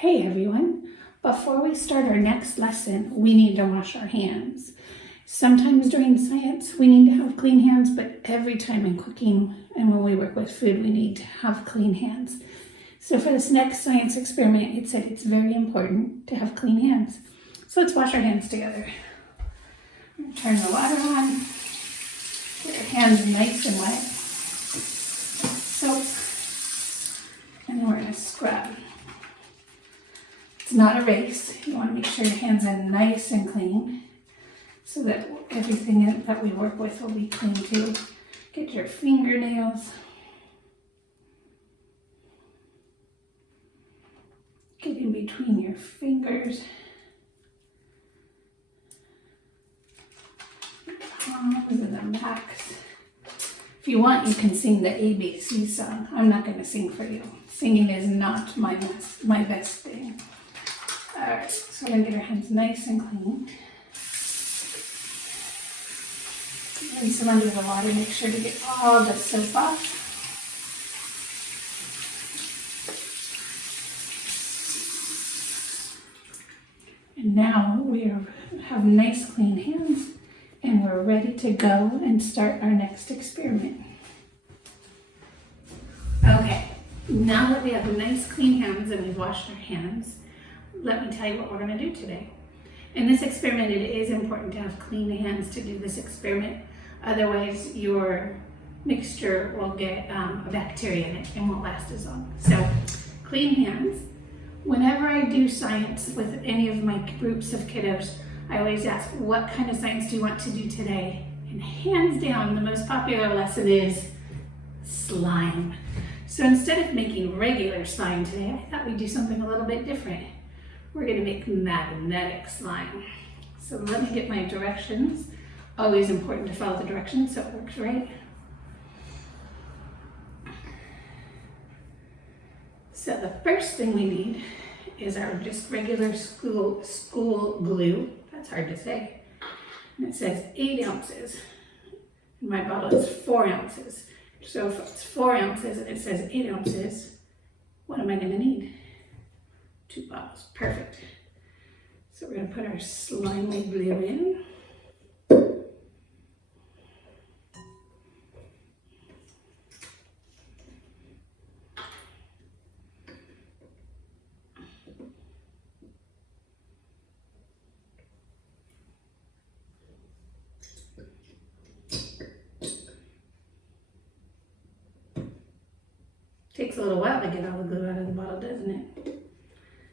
Hey everyone, before we start our next lesson, we need to wash our hands. Sometimes during science, we need to have clean hands, but every time in cooking and when we work with food, we need to have clean hands. So for this next science experiment, it said it's very important to have clean hands. So let's wash our hands together. Turn the water on, get your hands nice and wet, soap, and then we're going to scrub. It's not a race. You want to make sure your hands are nice and clean so that everything that we work with will be clean too. Get your fingernails. Get in between your fingers. Your palms and the backs. If you want, you can sing the ABC song. I'm not going to sing for you. Singing is not my best thing. Alright, so we're going to get our hands nice and clean. Rinse them under the water, make sure to get all the soap off. And now we have nice clean hands and we're ready to go and start our next experiment. Okay, now that we have nice clean hands and we've washed our hands, let me tell you what we're going to do today. In this experiment, it is important to have clean hands to do this experiment. Otherwise, your mixture will get a bacteria in it and won't last as long. So, clean hands. Whenever I do science with any of my groups of kiddos, I always ask, what kind of science do you want to do today? And hands down, the most popular lesson is slime. So instead of making regular slime today, I thought we'd do something a little bit different. We're going to make magnetic slime. So let me get my directions. Always important to follow the directions so it works right. So the first thing we need is our just regular school glue. That's hard to say. And it says 8 ounces. In my bottle it's 4 ounces. So if it's 4 ounces and it says 8 ounces, what am I going to need? 2 bottles. Perfect. So we're going to put our slimy glue in. Takes a little while to get all the glue out of the bottle, doesn't it?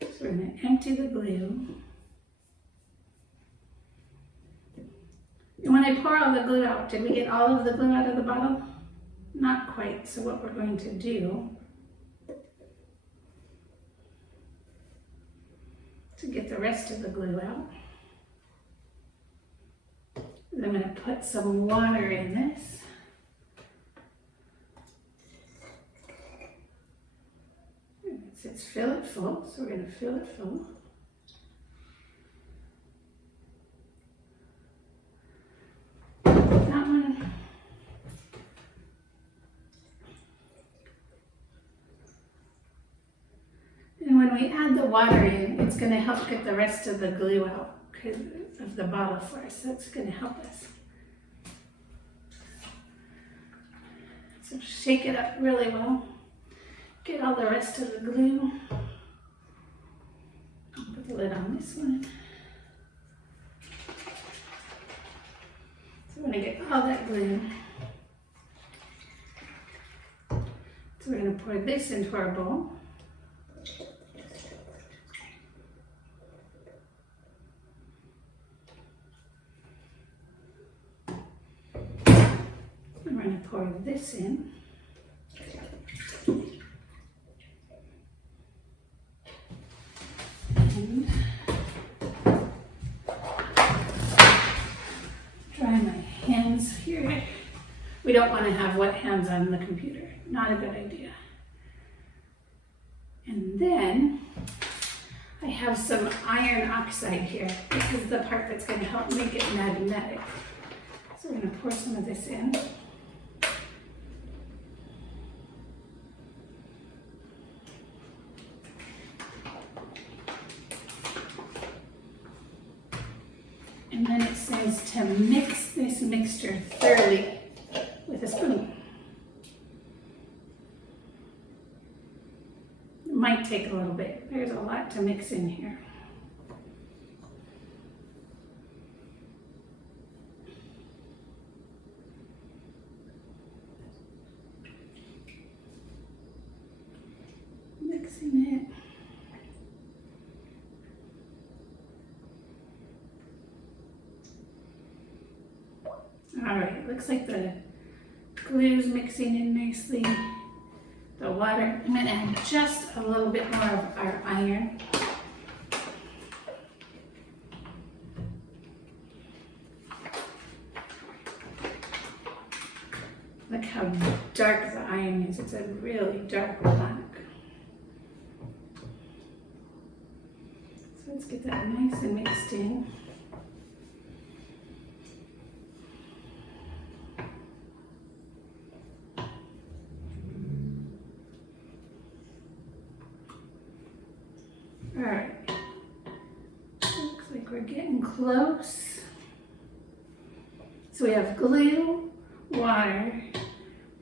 So we're going to empty the glue. And when I pour all the glue out, did we get all of the glue out of the bottle? Not quite. So what we're going to do to get the rest of the glue out is I'm going to put some water in this. It says fill it full, so we're going to fill it full. That one. And when we add the water in, it's going to help get the rest of the glue out of the bottle for us. So it's going to help us. So shake it up really well. Get all the rest of the glue. I'll put the lid on this one. So we're going to get all that glue. So we're going to pour this into our bowl. And we're going to pour this in. Dry my hands here. We don't want to have wet hands on the computer. Not a good idea. And then I have some iron oxide here. This is the part that's going to help make it magnetic. So we're going to pour some of this in. And then it says to mix this mixture thoroughly with a spoon. It might take a little bit. There's a lot to mix in here. Mixing it. Alright, looks like the glue is mixing in nicely. The water, I'm going to add just a little bit more of our iron. Look how dark the iron is. It's a really dark black. So let's get that nice and mixed in. Alright, looks like we're getting close. So we have glue, water,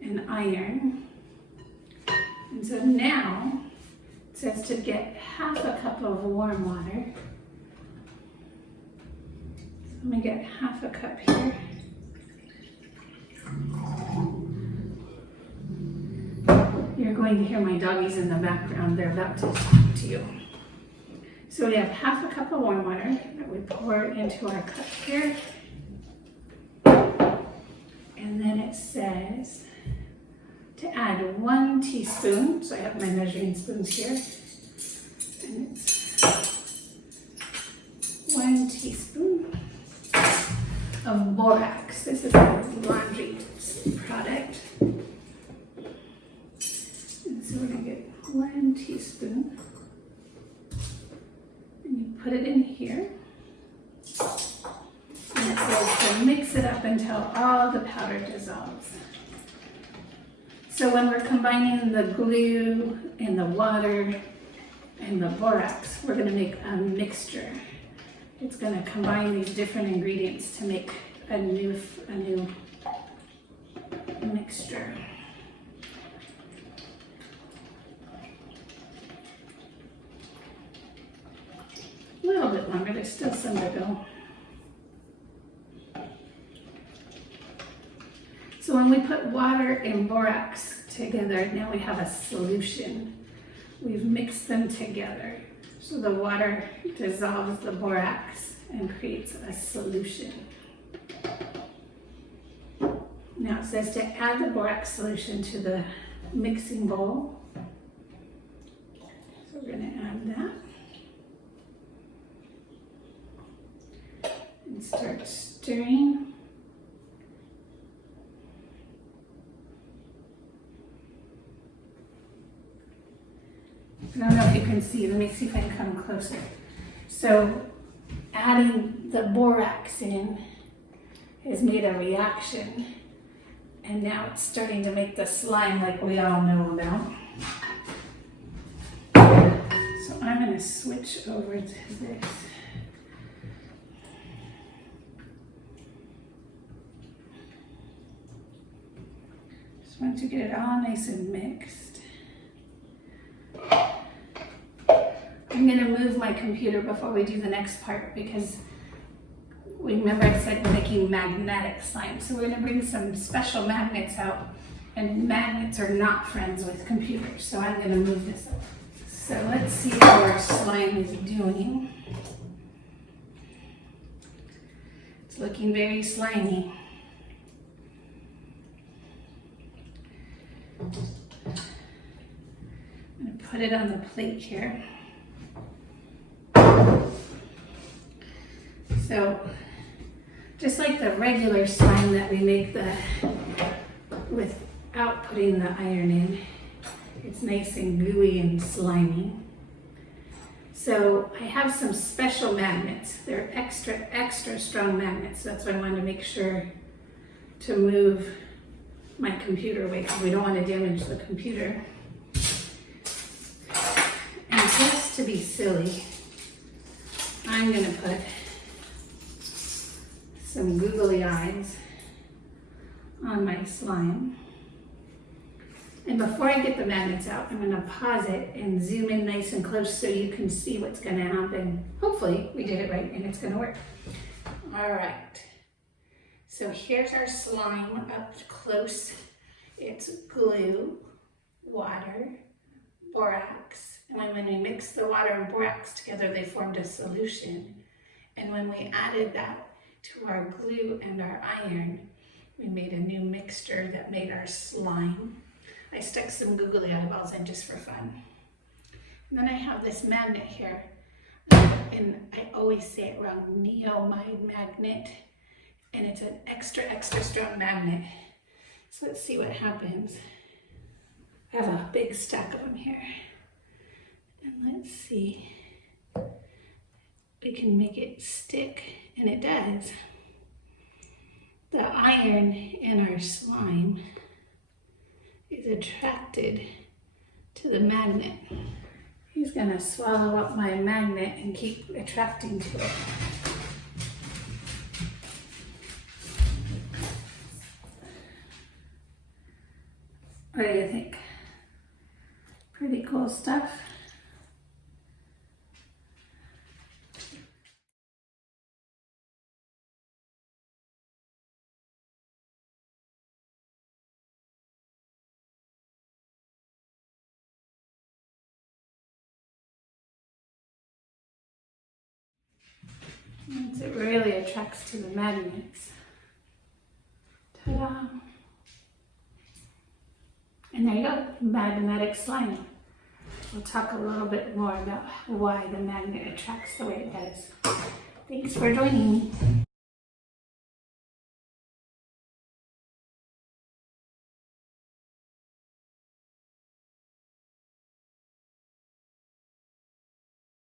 and iron. And so now it says to get half a cup of warm water. So I'm going to get half a cup here. You're going to hear my doggies in the background. They're about to talk to you. So we have half a cup of warm water that we pour into our cup here. And then it says to add 1 teaspoon. So I have my measuring spoons here. And it's 1 teaspoon of borax. This is a laundry product. And so we're going to get 1 teaspoon. And you put it in here. And it says to mix it up until all the powder dissolves. So when we're combining the glue and the water and the borax, we're going to make a mixture. It's going to combine these different ingredients to make a new mixture. A little bit longer, there's still some to go. So when we put water and borax together, now we have a solution. We've mixed them together. So the water dissolves the borax and creates a solution. Now it says to add the borax solution to the mixing bowl. So we're going to add that. And start stirring. I don't know if you can see, let me see if I can come closer. So adding the borax in has made a reaction, and now it's starting to make the slime like we all know about. So I'm going to switch over to this. Just want to get it all nice and mixed. I'm going to move my computer before we do the next part because remember I said we're making magnetic slime. So we're going to bring some special magnets out, and magnets are not friends with computers. So I'm going to move this up. So let's see how our slime is doing. It's looking very slimy. I'm going to put it on the plate here. So, just like the regular slime that we make without putting the iron in, it's nice and gooey and slimy. So I have some special magnets. They're extra strong magnets. That's why I wanted to make sure to move my computer away because we don't want to damage the computer. And just to be silly, I'm going to put some googly eyes on my slime. And before I get the magnets out, I'm gonna pause it and zoom in nice and close so you can see what's gonna happen. Hopefully we did it right and it's gonna work. All right, so here's our slime up close. It's glue, water, borax, and when we mixed the water and borax together, they formed a solution. And when we added that to our glue and our iron, we made a new mixture that made our slime. I stuck some googly eyeballs in just for fun. And then I have this magnet here, and I always say it wrong, neomide magnet, and it's an extra strong magnet. So let's see what happens. I have a big stack of them here. And let's see. We can make it stick, and it does. The iron in our slime is attracted to the magnet. He's gonna swallow up my magnet and keep attracting to it. What do you think? Pretty cool stuff. It really attracts to the magnets. Ta-da! And there you go, magnetic slime. We'll talk a little bit more about why the magnet attracts the way it does. Thanks for joining me.